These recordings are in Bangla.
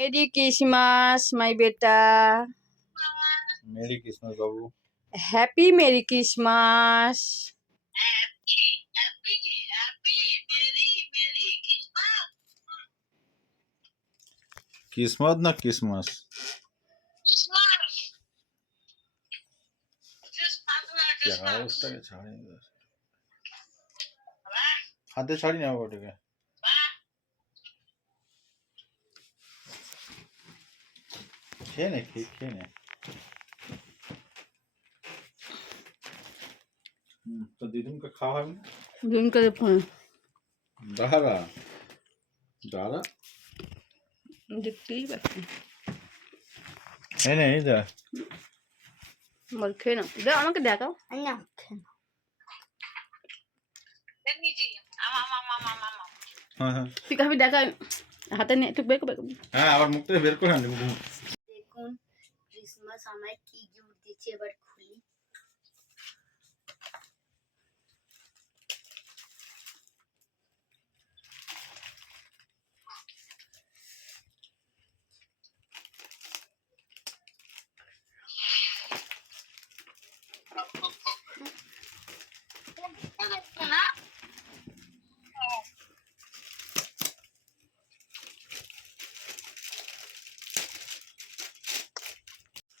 মেরি ক্রিসমাস মাই বেটা। মেরি ক্রিসমাস বাবু। Happy merry Christmas. किस्मत ना क्रिसमस क्या उसका क्या छाड़ी हाथे छाड़ी ना वो ठीक है खेने खेने तो दीदी का खावा है दिन করে ফোন दारा दारा দেখতেই পাচ্ছি। नहीं नहीं इधर বল খেয়ে নাও, দাও আমাকে দেখাও। না हाँ हाँ তুই খাবি দেখা, হাতে নিয়ে একটু বের করে हाँ আবার মুখ থেকে বের করে আনলি দেখুন ক্রিসমাস আমায় কি গিফট দিচ্ছে, এবার খুলি।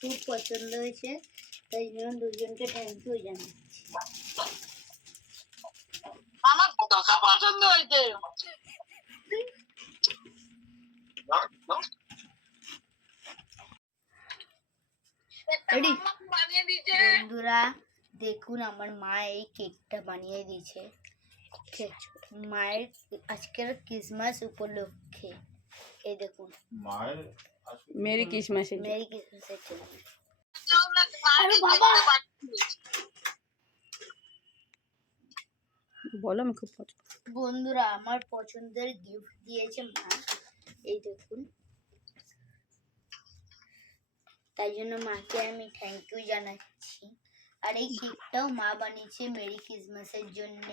খুব পছন্দ হয়েছে, তাই জন্য দুজনকে থ্যাংক ইউ জানাচ্ছি। আমার তো কাকা পছন্দ হয়েছে। বন্ধুরা দেখুন আমার মা এই কেকটা বানিয়ে দিয়েছে মায়ের আজকের ক্রিসমাস উপলক্ষে। এই দেখুন মায়ের মেরি ক্রিসমাস। মেরি ক্রিসমাসের জন্য। বলো আমি খুব পছন্দ। বন্ধুরা আমার পছন্দের গিফট দিয়েছে মা, এই দেখুন। তাই জন্য মাকে আমি থ্যাংক ইউ জানাচ্ছি। আর এই কেকটাও মা বানিয়েছে মেরি ক্রিসমাসের জন্য।